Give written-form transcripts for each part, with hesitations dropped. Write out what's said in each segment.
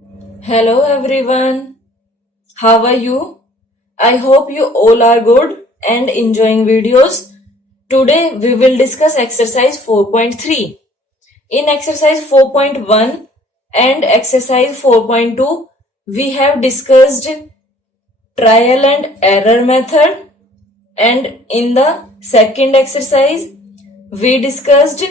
Hello everyone. How are you? I hope you all are good and enjoying videos. Today we will discuss exercise 4.3. In exercise 4.1 and exercise 4.2 we have discussed trial and error method, and in the second exercise we discussed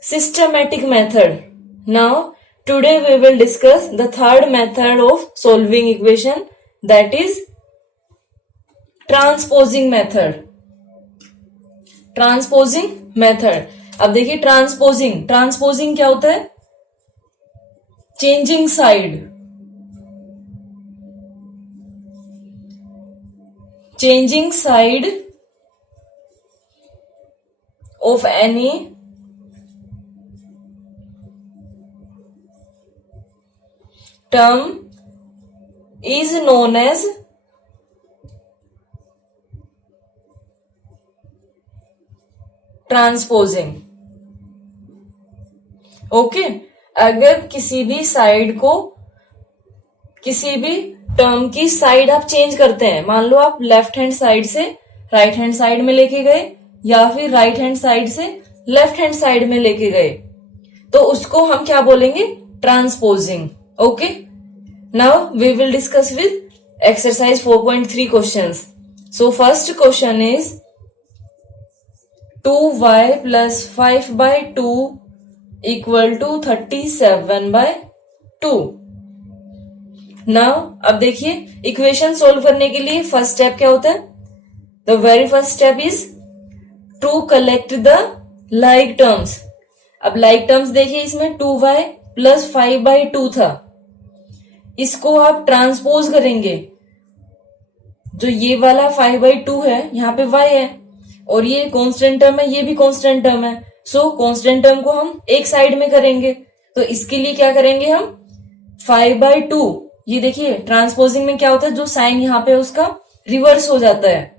systematic method. Now today we will discuss the third method of solving equation, that is transposing method. अब देखिए transposing क्या होता है? Changing side of any term is known as transposing. Okay, अगर किसी भी side को, किसी भी टर्म की साइड आप चेंज करते हैं, मान लो आप लेफ्ट हैंड साइड से राइट हैंड साइड में लेके गए या फिर राइट हैंड साइड से लेफ्ट हैंड साइड में लेके गए, तो उसको हम क्या बोलेंगे? Transposing. Okay, now we will discuss with exercise 4.3 questions. So first question is 2y plus 5/2 equal to 37/2। Now अब देखिए इक्वेशन सोल्व करने के लिए फर्स्ट स्टेप क्या होता है? The very first step is to collect the like terms. अब like terms देखिए, इसमें 2y plus 5/2 था, इसको आप ट्रांसपोज करेंगे। जो ये वाला 5/2 है, यहाँ पे y है और ये कांस्टेंट टर्म है, ये भी कांस्टेंट टर्म है। सो कांस्टेंट टर्म को हम एक साइड में करेंगे, तो इसके लिए क्या करेंगे हम? 5/2। ये देखिए ट्रांसपोजिंग में क्या होता है, जो साइन यहाँ पे उसका रिवर्स हो जाता है,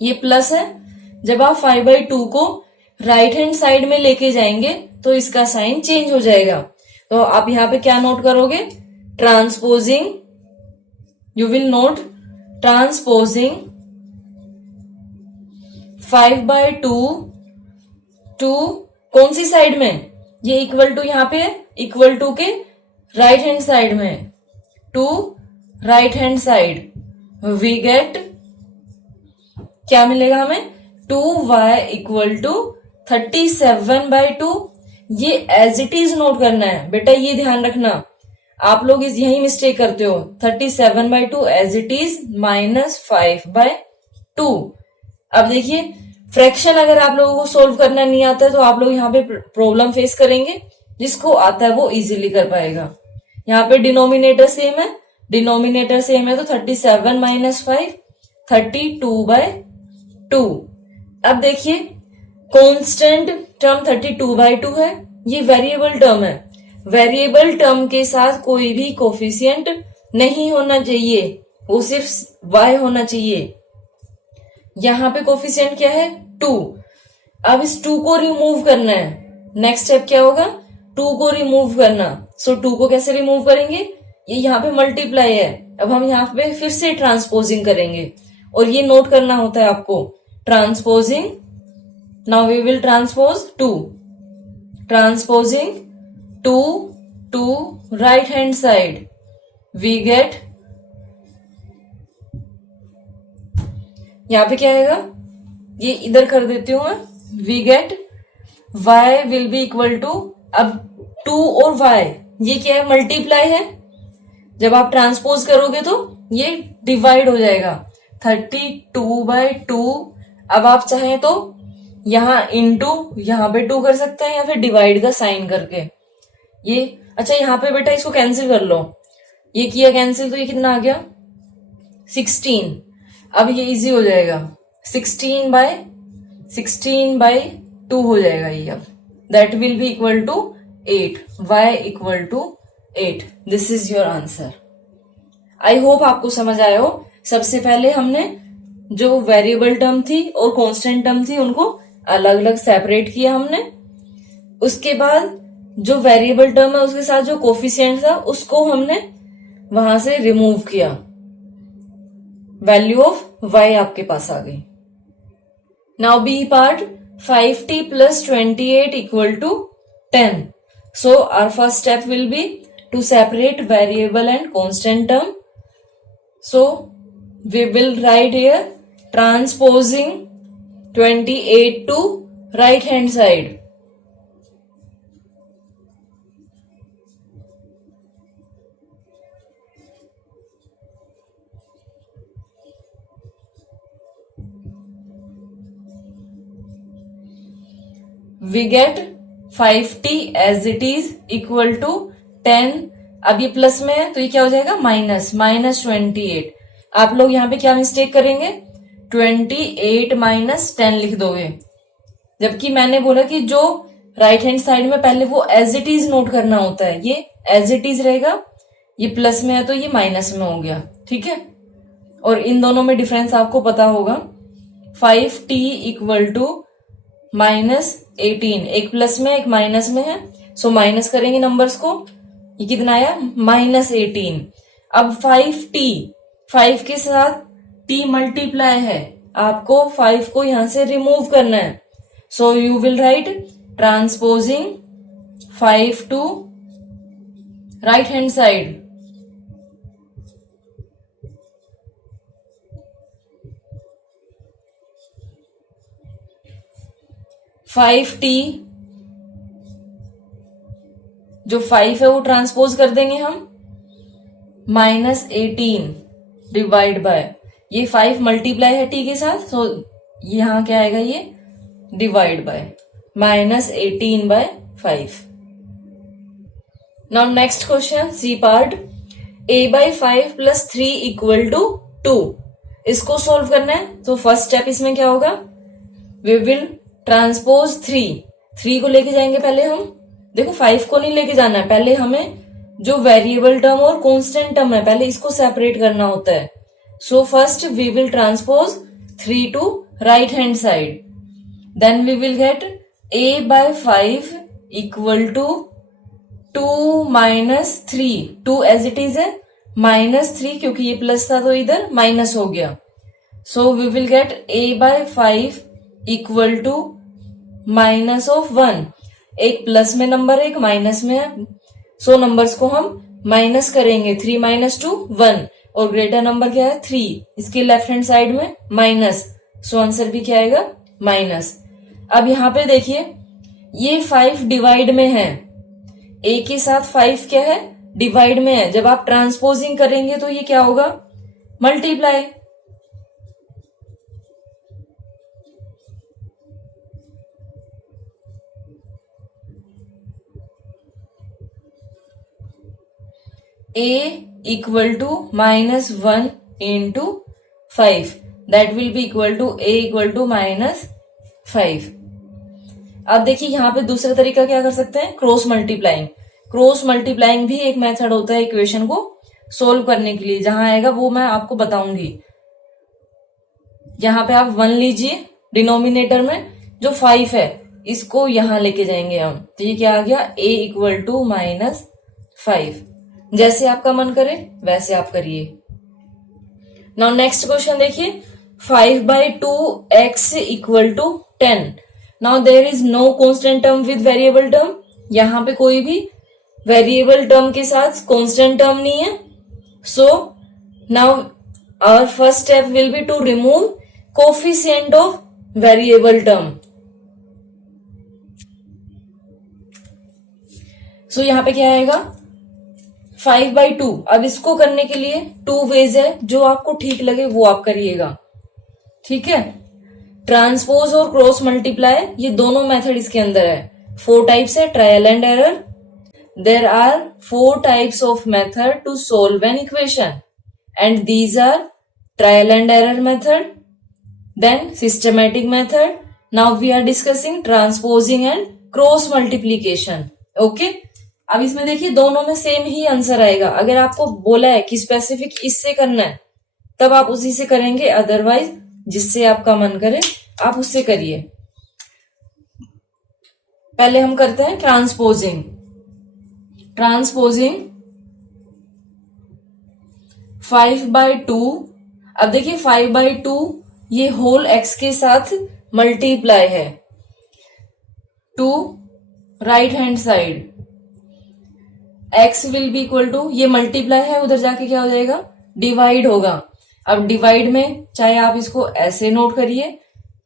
ये प्लस है। जब आप 5/2 को राइट हैंड साइड में लेके जाएंगे तो इसका साइन चेंज हो जाएगा। तो आप यहाँ पे क्या नोट करोगे? Transposing, you will note transposing 5/2 to कौन सी साइड में? ये इक्वल टू यहाँ पे है, इक्वल टू के राइट हैंड साइड में, to right hand side. We get क्या मिलेगा हमें? 2y equal to 37/2। ये एज इट इज नोट करना है बेटा, ये ध्यान रखना, आप लोग यही मिस्टेक करते हो। 37/2 एज इट इज -5/2। अब देखिए फ्रैक्शन अगर आप लोगों को सोल्व करना नहीं आता है तो आप लोग यहाँ पे प्रॉब्लम फेस करेंगे, जिसको आता है वो इजीली कर पाएगा। यहाँ पे डिनोमिनेटर सेम है, तो 37 - 5 32/2। अब देखिए कांस्टेंट टर्म 32/2 है, ये वेरिएबल टर्म है। वेरिएबल टर्म के साथ कोई भी कोफिशिएंट नहीं होना चाहिए, वो सिर्फ y होना चाहिए। यहाँ पे कोफिशिएंट क्या है? 2। अब इस 2 को रिमूव करना है। नेक्स्ट स्टेप क्या होगा? 2 को रिमूव करना। सो 2 को कैसे रिमूव करेंगे? ये यहाँ पे मल्टीप्लाई है, अब हम यहाँ पे फिर से ट्रांसपोजिंग करेंगे, और ये नोट करना होता है आपको, transposing. Now we will transpose 2, transposing 2 to right hand side. We get, यहाँ पे क्या आएगा? ये इधर कर देती हूं मैं। We get y will be equal to, अब 2 और y ये क्या है? मल्टीप्लाई है। जब आप ट्रांसपोज करोगे तो ये डिवाइड हो जाएगा, 32/2। अब आप चाहें तो यहाँ इंटू यहाँ पे 2 कर सकते हैं, या फिर डिवाइड का साइन करके ये। अच्छा यहाँ पे बेटा इसको कैंसिल कर लो, ये किया कैंसिल तो ये कितना आ गया? 16। अब ये इजी हो जाएगा, 16/2 हो जाएगा ये। अब that will be equal to 8, y equal to 8। This is your answer. I hope आपको समझ आया हो। सबसे पहले हमने जो वेरिएबल टर्म थी और कांस्टेंट टर्म थी उनको अलग अलग सेपरेट किया हमने। उसके बाद जो वेरिएबल टर्म है उसके साथ जो कोफिशिएंट था उसको हमने वहां से रिमूव किया, वैल्यू ऑफ y आपके पास आ गई। Now B part, 5t plus 28 equal to 10. So our first step will be to separate variable and constant term. So we will write here transposing 28 to right hand side. We get 5t as it is equal to 10. अब ये plus में है तो ये क्या हो जाएगा, minus 28। आप लोग यहाँ पे क्या मिस्टेक करेंगे, 28 माइनस 10 लिख दोगे, जबकि मैंने बोला कि जो राइट हैंड साइड में पहले वो एज इट इज नोट करना होता है, ये एज इट इज रहेगा, ये प्लस में है तो ये माइनस में हो गया, ठीक है। और इन दोनों में डिफरेंस आपको पता होगा, 5t इक्वल टू -18, एक प्लस में एक माइनस में है, सो माइनस करेंगे नंबर्स को, ये कितना आया -18। अब 5t, 5 के साथ t मल्टीप्लाई है, आपको 5 को यहां से रिमूव करना है, so you will write transposing 5 to right hand side. Five T, जो 5 है वो ट्रांसपोज कर देंगे हम, -18 डिवाइड बाय, ये 5 मल्टीप्लाई है t के साथ, तो यहां क्या आएगा, ये divide by -18/5। Now next question, C part, a/5 + 3 equal to 2। इसको सोल्व करना है, तो फर्स्ट स्टेप इसमें क्या होगा, वी विल ट्रांसपोज 3 को लेके जाएंगे पहले हम, देखो 5 को नहीं लेके जाना है, पहले हमें जो वेरिएबल टर्म और कांस्टेंट टर्म है पहले इसको सेपरेट करना होता है। So first we will transpose 3 to right hand side, then we will get a/5 equal to 2 - 3, 2 as it is है, -3 क्योंकि ये प्लस था तो इधर माइनस हो गया, so we will get a/5 equal to -1, एक प्लस में नंबर है एक माइनस में है, सो नंबर्स को हम माइनस करेंगे, 3 - 2 1, और ग्रेटर नंबर क्या है 3, इसके लेफ्ट हैंड साइड में माइनस, सो आंसर भी क्या आएगा माइनस। अब यहां पे देखिए ये 5 डिवाइड में है, a के साथ 5 क्या है, डिवाइड में है, जब आप ट्रांसपोजिंग करेंगे तो ये क्या होगा, multiply. a equal to -1 into 5, that will be equal to a equal to -5। अब देखिए यहां पे दूसरा तरीका क्या कर सकते हैं, क्रॉस मल्टीप्लाइंग। क्रॉस मल्टीप्लाइंग भी एक मेथड होता है इक्वेशन को सोल्व करने के लिए, जहां आएगा वो मैं आपको बताऊंगी। यहां पे आप 1 लीजिए, डिनोमिनेटर में जो 5 है इसको यहां लेके जाएंगे हम, तो ये क्या आ गया, a इक्वल टू -5। जैसे आपका मन करे वैसे आप करिए। नाउ नेक्स्ट क्वेश्चन देखिए, 5/2x equal to 10। Now there is no constant term with variable term, यहां पे कोई भी वेरिएबल टर्म के साथ कांस्टेंट टर्म नहीं है, so now our first step will be to remove coefficient of variable term. So यहां पे क्या आएगा, 5/2। अब इसको करने के लिए 2 वेज है, जो आपको ठीक लगे वो आप करिएगा, ठीक है। ट्रांसपोज और क्रॉस मल्टीप्लाई, ये दोनों मेथड इसके अंदर है। 4 टाइप्स है, trial and error. There are 4 types of method to solve an equation, and these are trial and error method, then systematic method. Now we are discussing transposing and cross multiplication, okay. अब इसमें देखिए दोनों में same ही answer आएगा, अगर आपको बोला है कि स्पेसिफिक इससे करना है तब आप उसी से करेंगे, अदरवाइज जिससे आपका मन करे आप उससे करिए। पहले हम करते हैं ट्रांसपोजिंग। ट्रांसपोजिंग 5/2। अब देखिए 5/2 ये होल x के साथ मल्टीप्लाई है to right hand side. x will be equal to, ये मल्टीप्लाई है, उधर जाके क्या हो जाएगा, डिवाइड होगा। अब डिवाइड में चाहे आप इसको ऐसे नोट करिए,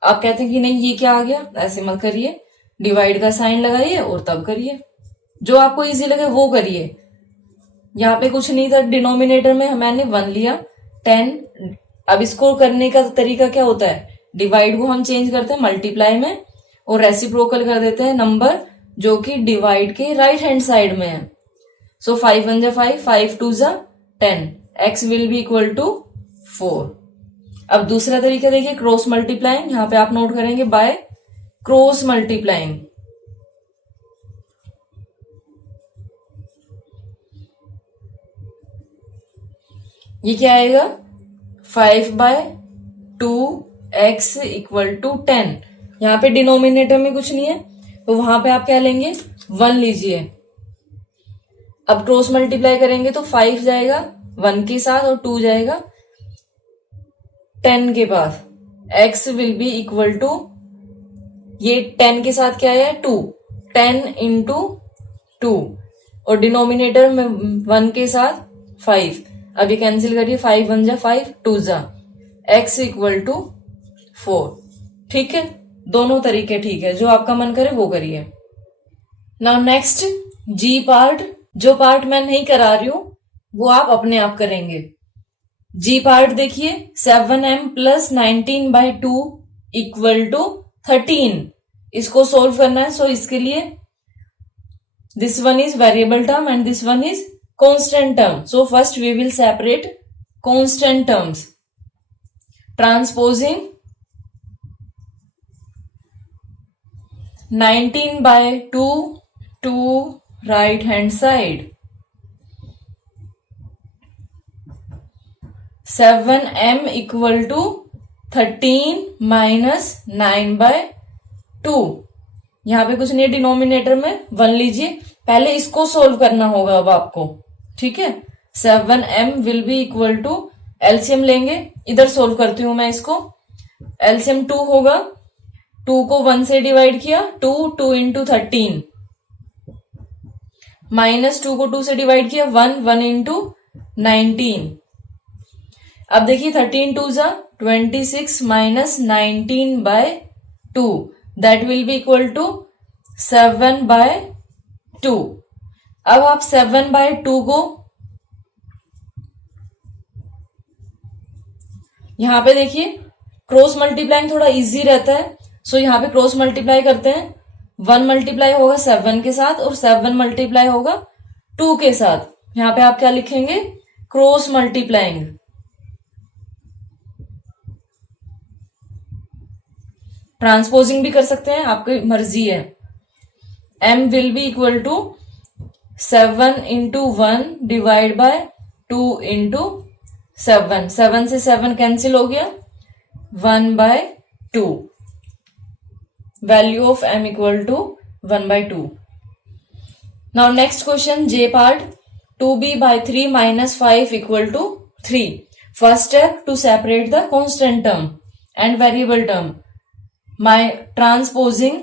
आप कहते हैं कि नहीं ये क्या आ गया, ऐसे मत करिए, डिवाइड का साइन लगाइए और तब करिए, जो आपको इजी लगे वो करिए। यहाँ पे कुछ नहीं था, डिनोमिनेटर में मैंने 1 लिया 10। अब इसको करने का तरीका क्या होता है, डिवाइड को हम चेंज करते हैं मल्टीप्लाई में और रेसिप्रोकल कर देते हैं नंबर जो कि डिवाइड के राइट हैंड साइड में है। सो 5 1 जा 5, 5 2 जा 10, x will be equal to 4। अब दूसरा तरीका देखिए, क्रॉस मल्टीप्लाइंग। यहाँ पे आप नोट करेंगे बाय क्रॉस मल्टीप्लाइंग। ये क्या आएगा, 5/2x इक्वल टू 10। यहाँ पे डिनोमिनेटर में कुछ नहीं है तो वहां पे आप क्या लेंगे, 1 लीजिए। अब क्रॉस मल्टीप्लाई करेंगे तो 5 जाएगा 1 के साथ और 2 जाएगा 10 के पास। x will be equal to, ये 10 के साथ क्या आया 2, 10 इंटू 2 और डिनोमिनेटर में 1 के साथ 5। अब ये कैंसिल करिए, 5 1 जा 5, 2 जा, x इक्वल टू 4। ठीक है, दोनों तरीके ठीक है, जो आपका मन करे वो करिए। नाउ नेक्स्ट जी पार्ट, जो पार्ट मैं नहीं करा रही हूं वो आप अपने आप करेंगे। जी पार्ट देखिए, 7m प्लस 19/2 इक्वल टू 13। इसको सोल्व करना है। सो इसके लिए this one is variable term and this one is constant term. So first we will separate constant terms. Transposing 19/2 to right hand side. 7m equal to 13 minus 9/2। यहाँ पे कुछ नहीं, denominator में 1 लीजिए, पहले इसको सोल्व करना होगा अब आपको। ठीक है, 7m will be equal to, LCM लेंगे, इधर सोल्व करती हूं मैं इसको। एलसीएम 2 होगा, 2 को 1 से डिवाइड किया, 2 इंटू 13, माइनस 2 को 2 से डिवाइड किया, 1 इंटू 19। अब देखिए 13 2 जा 26 minus 19/2, that will be equal to 7/2। अब आप 7/2 को यहां पे देखिए, क्रॉस मल्टीप्लाइंग थोड़ा इजी रहता है। सो यहां पे क्रॉस मल्टीप्लाई करते हैं, 1 मल्टीप्लाई होगा 7 के साथ और 7 मल्टीप्लाई होगा 2 के साथ। यहां पे आप क्या लिखेंगे, क्रॉस मल्टीप्लाइंग। ट्रांसपोजिंग भी कर सकते हैं, आपकी मर्जी है। m will be equal to 7 into 1 divide by 2 into 7। 7 से 7 कैंसिल हो गया, 1/2। Value of m equal to 1/2। Now next question, J part, 2b/3 minus 5 equal to 3। First step to separate the constant term and variable term. My transposing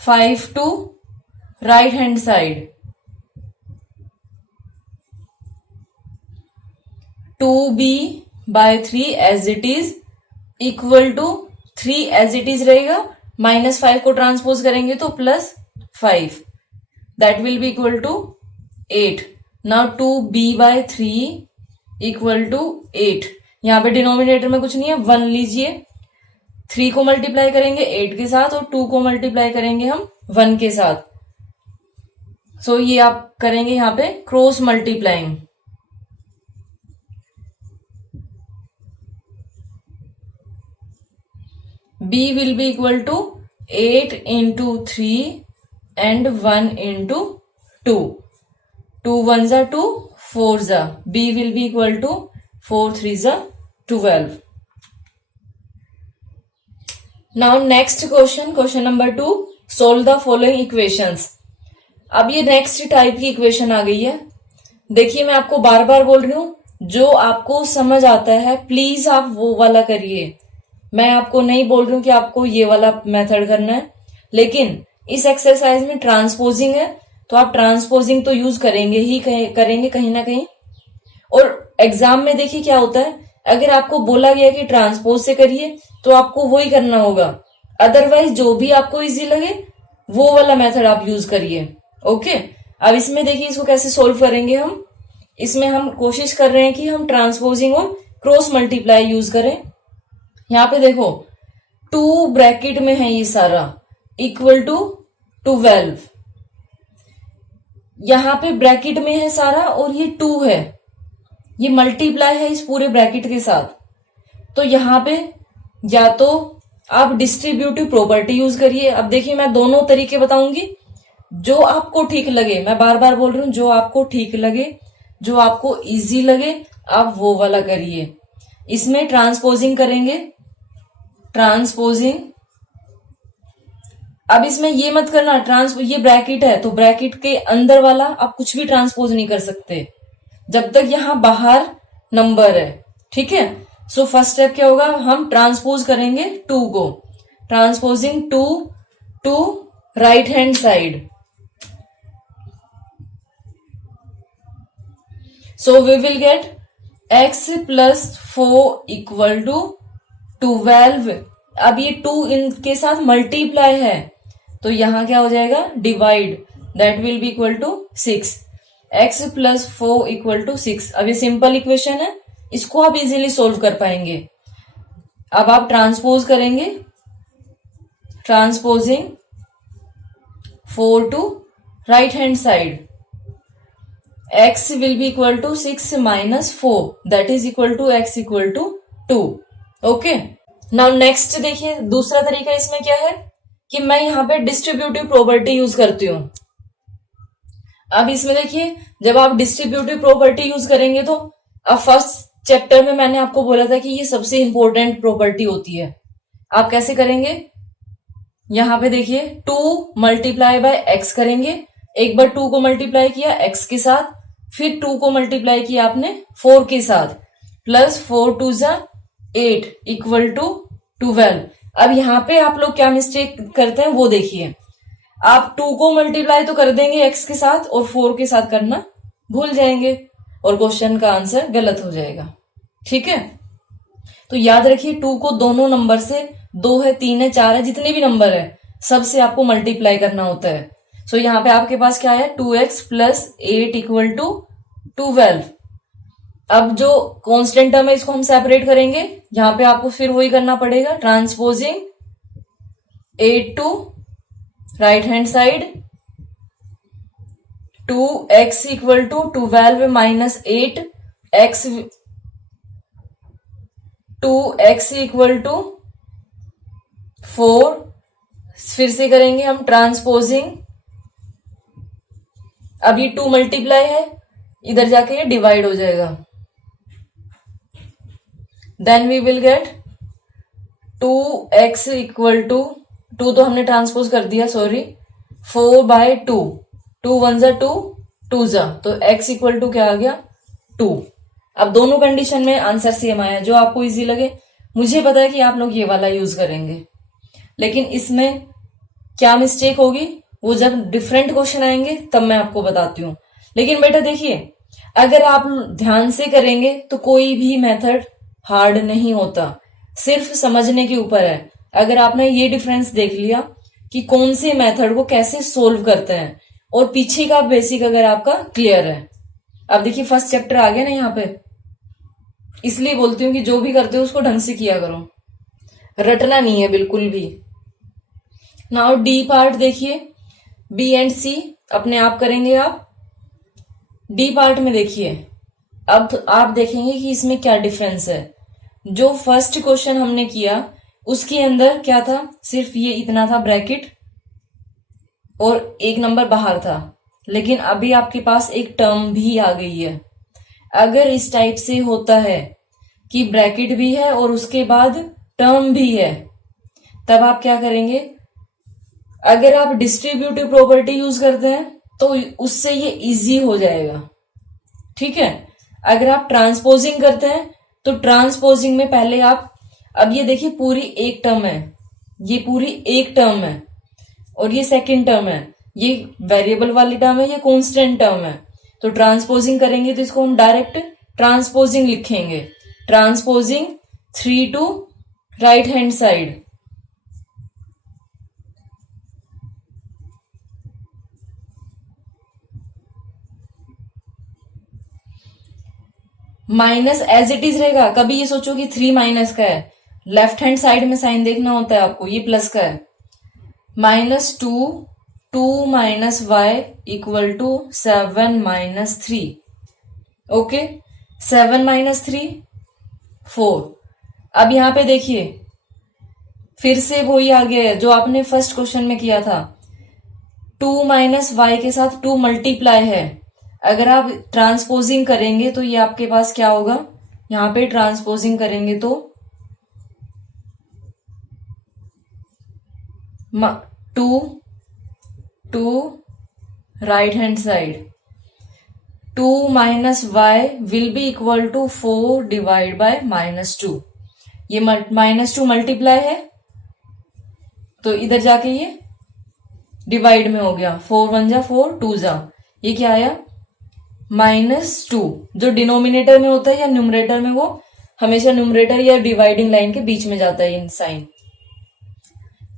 5 to right hand side, 2b/3 as it is equal to 3 as it is रहेगा, minus 5 को transpose करेंगे तो plus 5, that will be equal to 8। Now 2b/3 equal to 8। यहाँ पे denominator में कुछ नहीं है, 1 लीजिए, 3 को मल्टीप्लाई करेंगे 8 के साथ और 2 को मल्टीप्लाई करेंगे हम 1 के साथ। सो ये आप करेंगे यहाँ पे cross multiplying. b will be equal to 8 into 3 and 1 into 2। 2 1 जा 2, 4 जा, b will be equal to 4 3 जा 12। Now next question, question number 2, solve the following equations. अब ये नेक्स्ट टाइप की इक्वेशन आ गई है। देखिए मैं आपको बार बार बोल रही हूं, जो आपको समझ आता है प्लीज आप वो वाला करिए। मैं आपको नहीं बोल रही हूं कि आपको ये वाला मेथड करना है, लेकिन इस एक्सरसाइज में ट्रांसपोजिंग है तो आप ट्रांसपोजिंग तो यूज करेंगे ही करेंगे कहीं ना कहीं। और एग्जाम में देखिए क्या होता है, अगर आपको बोला गया कि ट्रांसपोज से करिए तो आपको वही करना होगा, अदरवाइज जो भी आपको इजी लगे वो वाला मेथड आप यूज करिए। ओके, अब इसमें देखिए इसको कैसे सोल्व करेंगे हम। इसमें हम कोशिश कर रहे हैं कि हम ट्रांसपोजिंग और क्रॉस मल्टीप्लाई यूज करें। यहाँ पे देखो 2 ब्रैकेट में है ये सारा, इक्वल टू 12। यहाँ पे ब्रैकेट में है सारा और ये 2 है, ये मल्टीप्लाई है इस पूरे ब्रैकेट के साथ। तो यहाँ पे या तो आप डिस्ट्रीब्यूटिव प्रॉपर्टी यूज करिए। अब देखिए मैं दोनों तरीके बताऊंगी, जो आपको ठीक लगे, मैं बार बार बोल रही हूं, जो आपको ठीक लगे, जो आपको इजी लगे आप वो वाला करिए। इसमें ट्रांसपोजिंग करेंगे, ट्रांसपोजिंग। अब इसमें ये मत करना, ये ब्रैकेट है तो ब्रैकेट के अंदर वाला आप कुछ भी ट्रांसपोज नहीं कर सकते जब तक यहां बाहर नंबर है, ठीक है। सो फर्स्ट स्टेप क्या होगा, हम ट्रांसपोज करेंगे 2 को, transposing 2 to right hand side. So we will get x plus 4 equal to 12। अब ये 2 इनके साथ मल्टीप्लाई है तो यहां क्या हो जाएगा, divide, that will be equal to 6। x plus 4 equal to 6। अब ये सिंपल इक्वेशन है, इसको आप इजीली सोल्व कर पाएंगे। अब आप ट्रांसपोज करेंगे, transposing 4 to right hand side, x will be equal to 6 minus 4, that is equal to x equal to 2। Okay, now next देखिए दूसरा तरीका इसमें क्या है कि मैं यहाँ पे डिस्ट्रीब्यूटिव प्रॉपर्टी यूज करती हूँ। अब इसमें देखिए जब आप डिस्ट्रीब्यूटिव प्रॉपर्टी यूज करेंगे तो अब फर्स्ट चैप्टर में मैंने आपको बोला था कि ये सबसे इंपॉर्टेंट प्रॉपर्टी होती है। आप कैसे करेंगे, यहाँ पे देखिए 2 मल्टीप्लाई बाय एक्स करेंगे। एक बार 2 को मल्टीप्लाई किया x के साथ, फिर 2 को मल्टीप्लाई किया आपने 4 के साथ, प्लस 4 2 जा 8 इक्वल टू 12। अब यहाँ पे आप लोग क्या मिस्टेक करते हैं वो देखिए, आप 2 को मल्टीप्लाई तो कर देंगे x के साथ और 4 के साथ करना भूल जाएंगे और क्वेश्चन का आंसर गलत हो जाएगा, ठीक है। तो याद रखिए 2 को दोनों नंबर से, 2 है 3 है 4 है, जितने भी नंबर है सबसे आपको मल्टीप्लाई करना होता है। सो यहाँ पे आपके पास क्या है, 2x प्लस 8 इक्वल टू 12। अब जो कांस्टेंट टर्म है इसको हम सेपरेट करेंगे, यहाँ पे आपको फिर वही करना पड़ेगा, transposing 8 to right hand side, 2x equal to 12 minus 8, x 2x equal to 4। फिर से करेंगे हम ट्रांसपोजिंग, अब ये 2 मल्टीप्लाई है, इधर जाके ये डिवाइड हो जाएगा, then we will get 2x equal to 2 तो हमने ट्रांसपोज कर दिया, सॉरी, 4 बाय 2, 2 1 जा 2, 2 जा, तो x इक्वल टू क्या आ गया 2। अब दोनों कंडीशन में आंसर सेम आया, जो आपको इजी लगे। मुझे पता है कि आप लोग ये वाला यूज करेंगे, लेकिन इसमें क्या मिस्टेक होगी वो जब डिफरेंट क्वेश्चन आएंगे तब मैं आपको बताती हूँ। लेकिन बेटा देखिए अगर आप ध्यान से करेंगे तो कोई भी मेथड हार्ड नहीं होता, सिर्फ समझने के ऊपर है। अगर आपने ये डिफरेंस देख लिया कि कौन से मेथड को कैसे सोल्व करते हैं और पीछे का बेसिक अगर आपका क्लियर है। अब देखिए फर्स्ट चैप्टर आ गया ना यहाँ पे, इसलिए बोलती हूँ कि जो भी करते हो उसको ढंग से किया करो, रटना नहीं है बिल्कुल भी। नाउ डी पार्ट देखिए, बी एंड सी अपने आप करेंगे आप। डी पार्ट में देखिए अब आप देखेंगे कि इसमें क्या डिफरेंस है। जो फर्स्ट क्वेश्चन हमने किया उसके अंदर क्या था, सिर्फ ये इतना था ब्रैकेट और एक नंबर बाहर था, लेकिन अभी आपके पास एक टर्म भी आ गई है। अगर इस टाइप से होता है कि ब्रैकेट भी है और उसके बाद टर्म भी है, तब आप क्या करेंगे, अगर आप डिस्ट्रीब्यूटिव प्रॉपर्टी यूज करते हैं तो उससे ये इजी हो जाएगा, ठीक है। अगर आप ट्रांसपोजिंग करते हैं तो ट्रांसपोजिंग में पहले आप, अब ये देखिए पूरी एक टर्म है, ये पूरी एक टर्म है और ये सेकंड टर्म है, ये वेरिएबल वाली टर्म है, ये कांस्टेंट टर्म है। तो ट्रांसपोजिंग करेंगे तो इसको हम डायरेक्ट ट्रांसपोजिंग लिखेंगे, transposing 3 to right hand side. Minus as it is रहेगा, कभी ये सोचो कि 3 माइनस का है, लेफ्ट हैंड साइड में साइन देखना होता है आपको, ये प्लस का है। -2 2 minus Y equal to 7 minus 3। Okay, 7 minus 3 4। अब यहां पे देखिए फिर से वही आ गया है जो आपने फर्स्ट क्वेश्चन में किया था, 2 माइनस वाई के साथ 2 मल्टीप्लाई है। अगर आप ट्रांसपोजिंग करेंगे तो ये आपके पास क्या होगा, यहां पे ट्रांसपोजिंग करेंगे तो 2 right hand side, 2 minus Y will be equal to 4 divide by -2। ये -2 मल्टीप्लाई है तो इधर जाके ये डिवाइड में हो गया, 4 1 जा 4 2 जा, ये क्या आया -2। जो डिनोमिनेटर में होता है या न्यूमरेटर में, वो हमेशा न्यूमरेटर या डिवाइडिंग लाइन के बीच में जाता है in sign.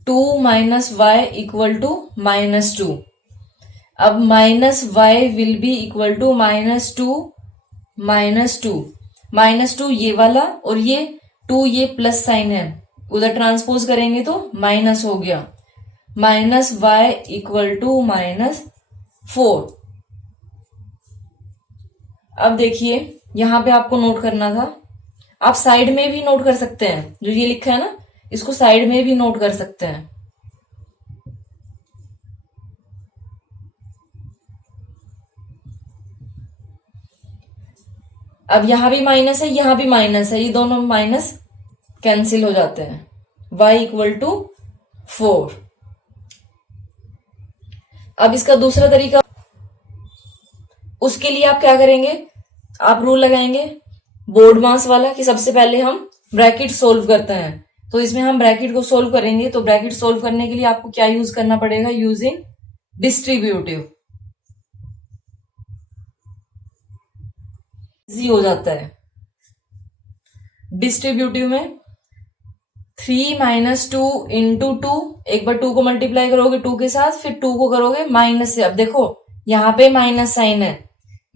2 minus Y equal to -2। अब minus Y will be equal to -2 ये वाला और ये 2 ये प्लस साइन है, उधर ट्रांसपोज करेंगे तो माइनस हो गया, माइनस वाई इक्वल टू -4। अब देखिए यहां पे आपको नोट करना था, आप साइड में भी नोट कर सकते हैं, जो ये लिखा है ना इसको साइड में भी नोट कर सकते हैं। अब यहां भी माइनस है, यहां भी माइनस है, ये दोनों माइनस कैंसिल हो जाते हैं, y इक्वल टू 4। अब इसका दूसरा तरीका, उसके लिए आप क्या करेंगे, आप रूल लगाएंगे बोर्ड मास वाला कि सबसे पहले हम ब्रैकेट सोल्व करते हैं। तो इसमें हम ब्रैकेट को सोल्व करेंगे, तो ब्रैकेट सोल्व करने के लिए आपको क्या यूज करना पड़ेगा, यूजिंग डिस्ट्रीब्यूटिव, इजी हो जाता है। डिस्ट्रीब्यूटिव में 3 माइनस 2 इंटू 2, एक बार 2 को मल्टीप्लाई करोगे 2 के साथ, फिर 2 को करोगे माइनस से। अब देखो यहां पे माइनस साइन है,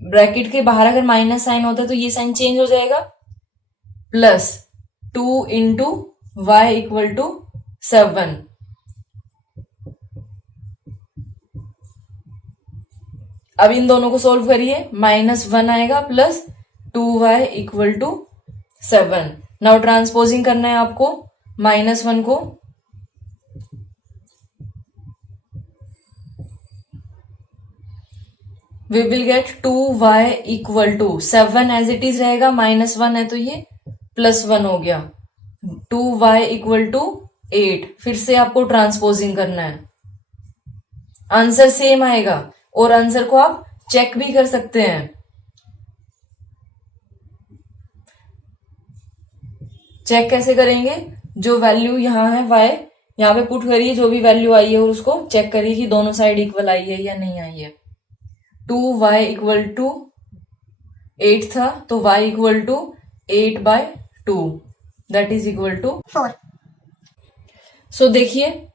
ब्रैकेट के बाहर अगर माइनस साइन होता है तो ये साइन चेंज हो जाएगा, plus 2 into Y equal to 7। अब इन दोनों को सोल्व करिए, -1 आएगा plus 2y equal to 7। Now transposing करना है आपको -1 को, we will get 2y equal to 7 as it is रहेगा, -1 है तो ये +1 हो गया, 2y इक्वल टू 8। फिर से आपको ट्रांसपोजिंग करना है, आंसर सेम आएगा और आंसर को आप चेक भी कर सकते हैं। चेक कैसे करेंगे, जो वैल्यू यहाँ है y यहाँ पे पुट करिए, जो भी वैल्यू आई है और उसको चेक करिए कि दोनों साइड इक्वल आई है या नहीं आई है। 2y इक्वल टू 8 था तो y equal to 8/2 that is equal to 4। So देखिए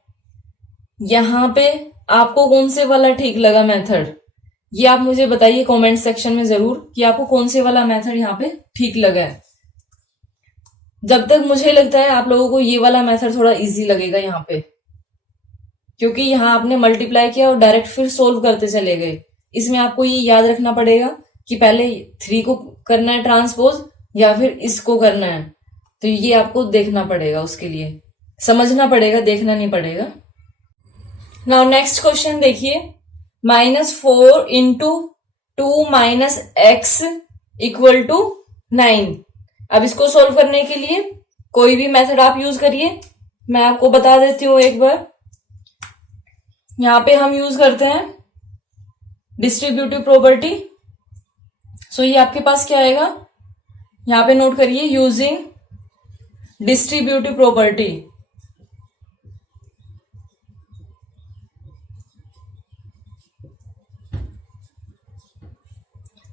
यहां पे आपको कौन से वाला ठीक लगा मेथड, ये आप मुझे बताइए कमेंट सेक्शन में जरूर कि आपको कौन से वाला मेथड यहाँ पे ठीक लगा है। जब तक मुझे लगता है आप लोगों को ये वाला मेथड थोड़ा इजी लगेगा यहाँ पे, क्योंकि यहाँ आपने मल्टीप्लाई किया और डायरेक्ट फिर सोल्व करते चले गए। इसमें आपको ये याद रखना पड़ेगा कि पहले 3 को करना है ट्रांसपोज या फिर इसको करना है, तो ये आपको देखना पड़ेगा, उसके लिए समझना पड़ेगा, देखना नहीं पड़ेगा। नाउ नेक्स्ट क्वेश्चन देखिए, -4 into 2 minus X equal to 9। अब इसको सोल्व करने के लिए कोई भी मेथड आप यूज करिए, मैं आपको बता देती हूँ एक बार। यहां पे हम यूज करते हैं डिस्ट्रीब्यूटिव प्रॉपर्टी। सो ये आपके पास क्या आएगा, यहां पे नोट करिए, using distributive property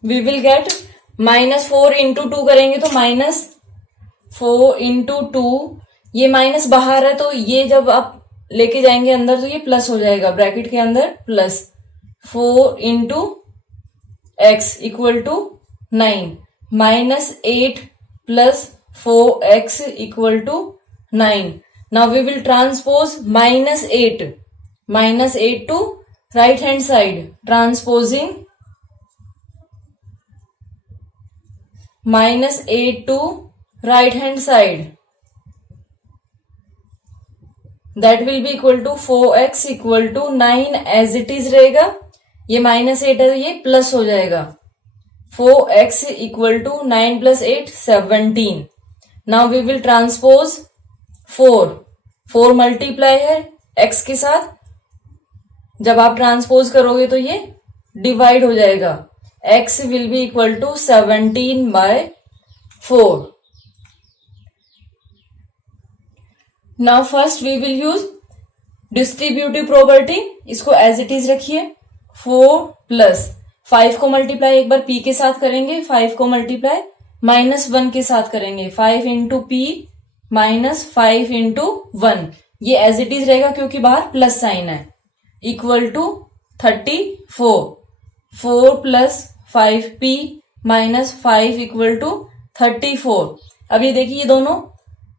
we will get -4 into 2 करेंगे तो -4 इंटू 2, ये माइनस बाहर है तो ये जब आप लेके जाएंगे अंदर तो ये प्लस हो जाएगा, ब्रैकेट के अंदर plus 4 into X equal to 9, -8 plus 4x equal to 9. Now we will transpose -8 to right hand side, transposing -8 to right hand side, that will be equal to 4x equal to 9 as it is रहेगा, ये -8 है तो ये plus हो जाएगा, 4x equal to 9 plus 8 17. Now we will transpose 4 multiply है x के साथ, जब आप ट्रांसपोज करोगे तो ये डिवाइड हो जाएगा, x will be equal to 17/4. Now first we will use distributive property, इसको एज इट इज रखिए, 4 प्लस 5 को मल्टीप्लाई एक बार p के साथ करेंगे, 5 को मल्टीप्लाई -1 के साथ करेंगे, 5 इंटू p -5 इंटू 1, ये एज इट इज रहेगा क्योंकि बाहर प्लस साइन है, equal to 34, 4 plus 5p -5 equal to 34. अब ये देखिए ये दोनों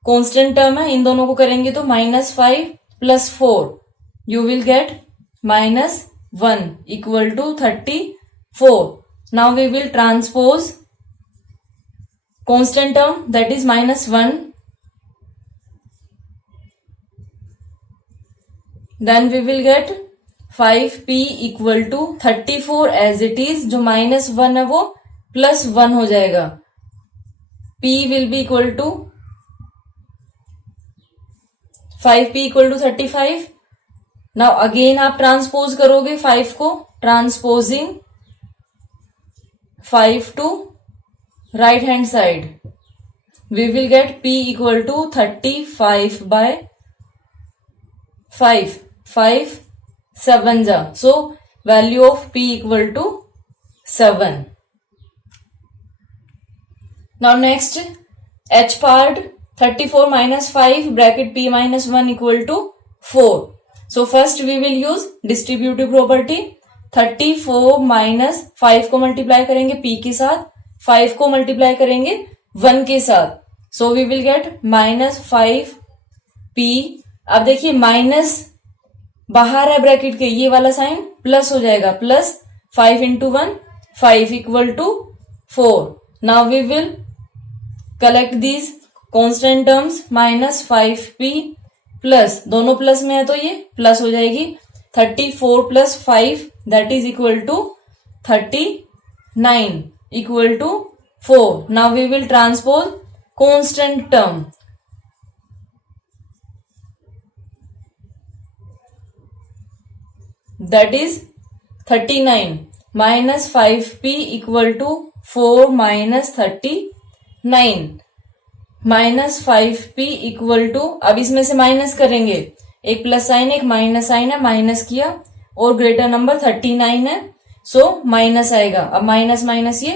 कांस्टेंट टर्म है, इन दोनों को करेंगे तो -5 plus 4 you will get -1 equal to 34. Now we will transpose constant term that is -1, then we will get 5p equal to 34 as it is, जो -1 है वो +1 हो जाएगा, p will be equal to 5p equal to 35. Now again आप transpose करोगे 5 को, transposing 5 to right hand side, we will get p equal to 35/5, 5 7 जा, so value of p equal to 7. Now next h part, 34 minus 5 bracket p minus 1 equal to 4. So first we will use distributive property. 34 minus 5 को multiply करेंगे p के साथ, 5 को multiply करेंगे 1 के साथ, so we will get -5p. अब देखिए माइनस बाहर है ब्रैकेट के, ये वाला साइन प्लस हो जाएगा, plus 5 into 1 5 equal to 4. Now we will collect these constant terms, -5p plus, दोनों प्लस में है तो ये प्लस हो जाएगी, 34 plus 5 that is equal to 39 equal to 4. Now we will transpose constant term, that is 39 -5p equal to 4 -39 -5p equal to, अब इसमें से माइनस करेंगे, एक प्लस साइन एक माइनस साइन है, माइनस किया और ग्रेटर नंबर 39 है, सो माइनस आएगा, अब माइनस माइनस ये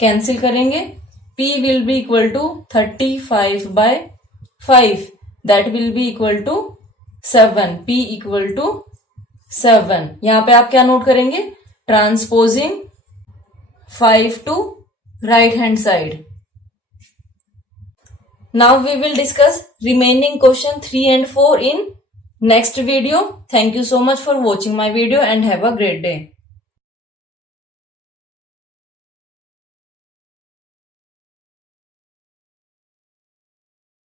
कैंसिल करेंगे, p will be equal to 35/5, that will be equal to 7, p equal to 7. यहां पे आप क्या नोट करेंगे, transposing 5 to right hand side. Now we will discuss remaining question 3 and 4 in next video. Thank you so much for watching my video and have a great day.